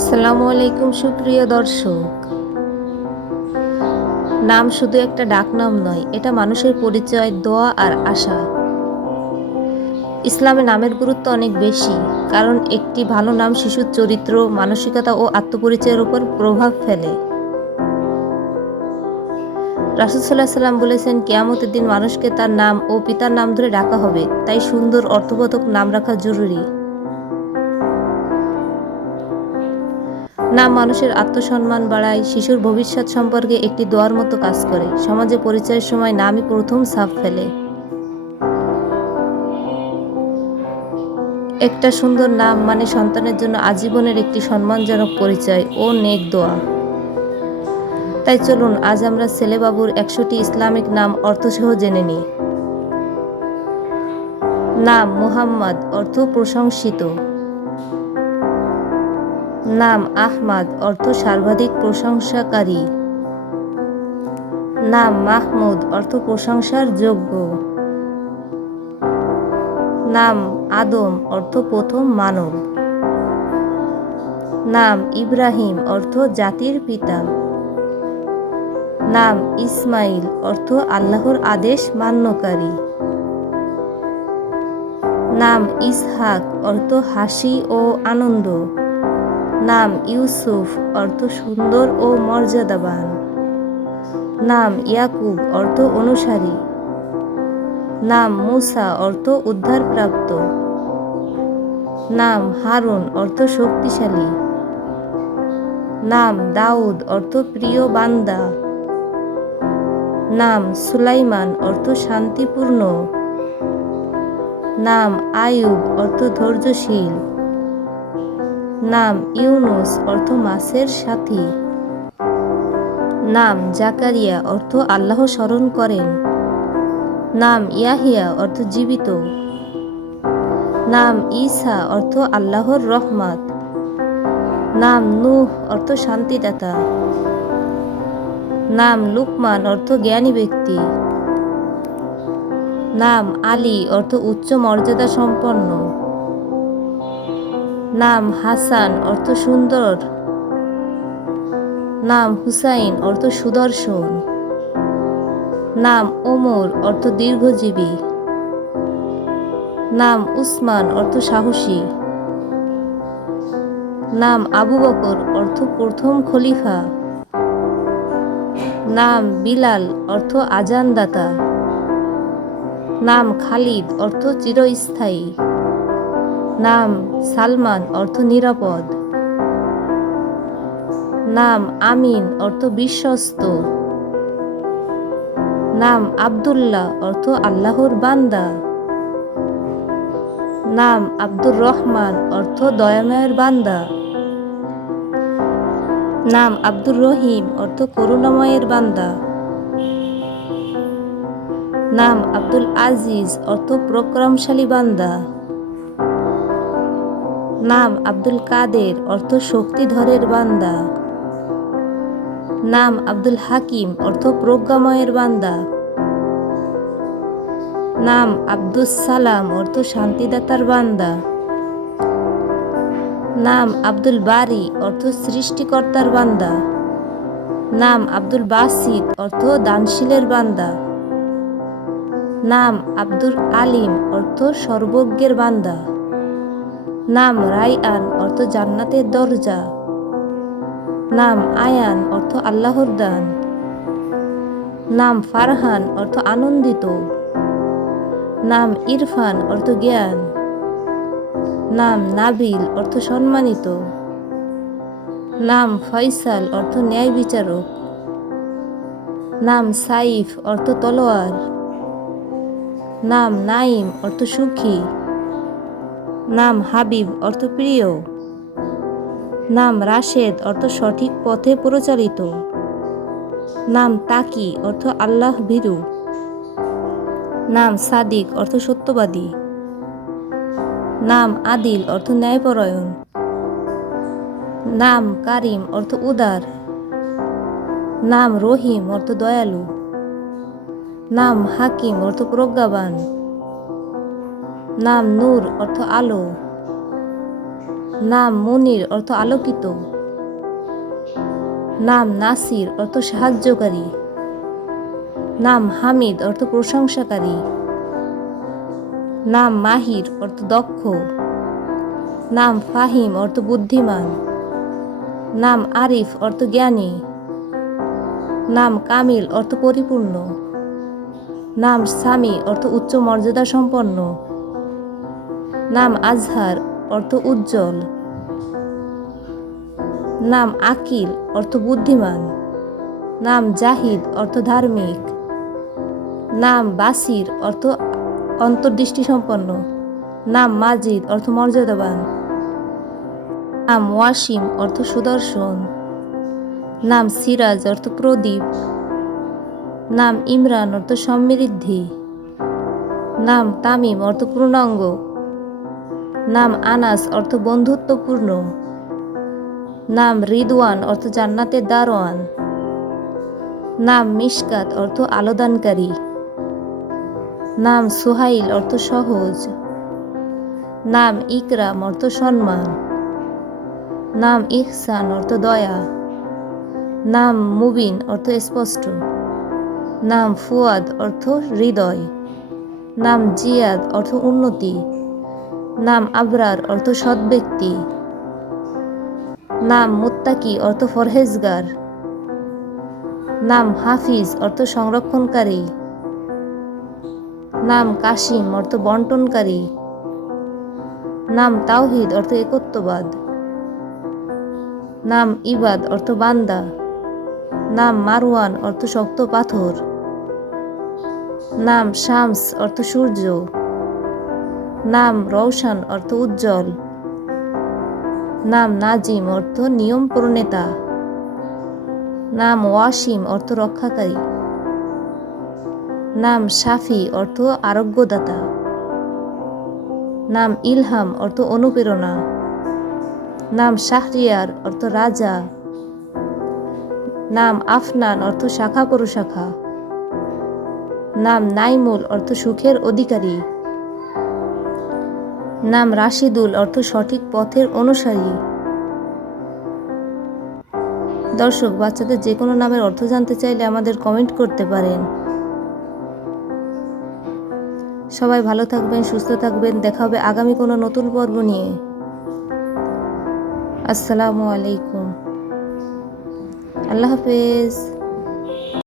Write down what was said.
আসসালামু আলাইকুম সুপ্রিয় দর্শক। নাম শুধু একটা ডাকনাম নয়, এটা মানুষের পরিচয়, দোয়া আর আশা। ইসলামে নামের গুরুত্ব অনেক বেশি, কারণ একটি ভালো নাম শিশুর চরিত্র, মানসিকতা ও আত্মপরিচয়ের উপর প্রভাব ফেলে। রাসূল সাল্লাল্লাহু আলাইহি ওয়াসাল্লাম বলেছেন, কিয়ামতের দিন মানুষকে তার নাম ও পিতার নাম ধরে ডাকা হবে, তাই সুন্দর অর্থবোধক নাম রাখা জরুরি। নাম মানুষের আত্মসম্মান বাড়ায়, শিশুর ভবিষ্যৎ সম্পর্কে একটি দোয়ার মতো কাজ করে, সমাজে পরিচয়ের সময় নামই প্রথম ছাপ ফেলে। একটা সুন্দর নাম মানে সন্তানের জন্য আজীবনের একটি সম্মানজনক পরিচয় ও নেক দোয়া। তাই চলুন আজ আমরা ছেলেবাবুর ১০০টি ইসলামিক নাম অর্থসহ জেনে নিই। নাম মুহাম্মদ, অর্থ প্রশংসিত। নাম আহমাদ, অর্থ সর্বাধিক প্রশংসাকারী। নাম মাহমুদ, অর্থ প্রশংসার যোগ্য। নাম আদম, অর্থ প্রথম মানব। নাম ইব্রাহিম, অর্থ জাতির পিতা। নাম ইসমাইল, অর্থ আল্লাহর আদেশ মান্যকারী। নাম ইসহাক, অর্থ হাসি ও আনন্দ। নাম ইউসুফ, অর্থ সুন্দর ও মর্যাদাবান। নাম ইয়াকুব, অর্থ অনুসারী। নাম মুসা, অর্থ উদ্ধারপ্রাপ্ত। নাম হারুন, অর্থ শক্তিশালী। নাম দাউদ, অর্থ প্রিয় বান্দা। নাম সুলাইমান, অর্থ শান্তিপূর্ণ। নাম আয়ুব, অর্থ ধৈর্যশীল। নাম ইউনুস, অর্থ মাছের সাথী। নাম জাকারিয়া, অর্থ আল্লাহ স্মরণ করেন। নাম ইয়াহিয়া, অর্থ জীবিত। নাম ঈসা, অর্থ আল্লাহর রহমত। নাম নূহ, অর্থ শান্তিদাতা। নাম লুকমান, অর্থ জ্ঞানী ব্যক্তি। নাম আলী, অর্থ উচ্চ মর্যাদা সম্পন্ন। নাম হাসান, অর্থ সুন্দর। নাম হুসাইন, অর্থ সুদর্শন। নাম ওমর, অর্থ দীর্ঘজীবী। নাম উসমান, অর্থ সাহসী। নাম আবু বকর, অর্থ প্রথম খলিফা। নাম বিলাল, অর্থ আজানদাতা। নাম খালিদ, অর্থ চিরস্থায়ী। নাম সালমান, অর্থ নিরাপদ। নাম আমিন, অর্থ বিশ্বস্ত। নাম আব্দুল্লাহ, অর্থ আল্লাহর বান্দা। নাম আব্দুর রহমান, অর্থ দয়াময়ের বান্দা। নাম আব্দুর রহিম, অর্থ করুণাময়ের বান্দা। নাম আব্দুল আজিজ, অর্থ পরাক্রমশালী বান্দা। নাম আব্দুল কাদের, অর্থ শক্তিধরের বান্দা। নাম আব্দুল হাকিম, অর্থ প্রজ্ঞাময়ের বান্দা। নাম আব্দুস সালাম, অর্থ শান্তিদাতার বান্দা। নাম আব্দুল বারি, অর্থ সৃষ্টিকর্তার বান্দা। নাম আব্দুল বাসিত, অর্থ দানশীলের বান্দা। নাম আব্দুল আলিম, অর্থ সর্বজ্ঞের বান্দা। নাম রাইআন, অর্থ জান্নাতের দরজা। নাম আয়ান, অর্থ আল্লাহর দান। নাম ফারহান, অর্থ আনন্দিত। নাম ইরফান, অর্থ জ্ঞান। নাম নাবিল, অর্থ সম্মানিত। নাম ফয়সাল, অর্থ ন্যায় বিচারক। নাম সাইফ, অর্থ তলোয়ার। নাম নাইম, অর্থ সুখী। নাম হাবিব, অর্থ প্রিয়। নাম রাশেদ, অর্থ সঠিক পথে পরিচালিত। নাম তাকি, অর্থ আল্লাহ ভীরু। নাম সাদিক, অর্থ সত্যবাদী। নাম আদিল, অর্থ ন্যায়পরায়ণ। নাম কারিম, অর্থ উদার। নাম রহিম, অর্থ দয়ালু। নাম হাকিম, অর্থ প্রজ্ঞাবান। নাম নূর, অর্থ আলো। নাম মুনির অর্থ আলোকিত। নাম নাসির অর্থ সাহায্যকারী। নাম হামিদ অর্থ প্রশংসাকারী। নাম মাহির অর্থ দক্ষ। নাম ফাহিম অর্থ বুদ্ধিমান। নাম আরিফ অর্থ জ্ঞানী। নাম কামিল অর্থ পরিপূর্ণ। নাম সামি অর্থ উচ্চ মর্যাদা সম্পন্ন। নাম আজহার অর্থ উজ্জ্বল। নাম আকিল অর্থ বুদ্ধিমান। নাম জাহিদ অর্থ ধার্মিক। নাম বাসির অর্থ অন্তর্দৃষ্টি সম্পন্ন। নাম মাজিদ অর্থ মর্যাদাবান। নাম ওয়াসিম অর্থ সুদর্শন। নাম সিরাজ অর্থ প্রদীপ। নাম ইমরান অর্থ সমৃদ্ধি। নাম তামিম অর্থ পূর্ণাঙ্গ। নাম আনাস অর্থ বন্ধুত্বপূর্ণ। নাম রিদওয়ান অর্থ জান্নাতের দারোয়ান। নাম মিশকাত অর্থ আলোদানকারী। নাম সুহাইল অর্থ সহজ। নাম ইকরাম অর্থ সম্মান। নাম ইহসান অর্থ দয়া। নাম মুবিন অর্থ স্পষ্ট। নাম ফুয়াদ অর্থ হৃদয়। নাম জিয়াদ অর্থ উন্নতি। নাম আবরার অর্থ সৎ ব্যক্তি। নাম মুত্তাকি অর্থ ফরহেজগার। নাম হাফিজ অর্থ সংরক্ষণকারী। নাম কাসিম অর্থ বন্টনকারী। নাম তাওহিদ অর্থ একত্ববাদ। নাম ইবাদ অর্থ বান্দা। নাম মারওয়ান অর্থ শক্ত পাথর। নাম শামস অর্থ সূর্য। নাম রওশন অর্থ উজ্জ্বল। নাম নাজিম অর্থ নিয়ম প্রণেতা। নাম ওয়াসিম অর্থ রক্ষাকারী। নাম শাফি অর্থ আরোগ্যদাতা। নাম ইলহাম অর্থ অনুপ্রেরণা। নাম শাহরিয়ার অর্থ রাজা। নাম আফনান অর্থ শাখা প্রশাখা। নাম নাইমুল অর্থ সুখের অধিকারী। নাম রাশিদুল অর্থ সঠিক পথের অনুসারী। দর্শক, বাচ্চাদের যে কোনো নামের অর্থ জানতে চাইলে আমাদের কমেন্ট করতে পারেন। সবাই ভালো থাকবেন, সুস্থ থাকবেন। দেখা হবে আগামী কোনো নতুন পর্ব নিয়ে। আসসালামু আলাইকুম। আল্লাহ হাফেজ।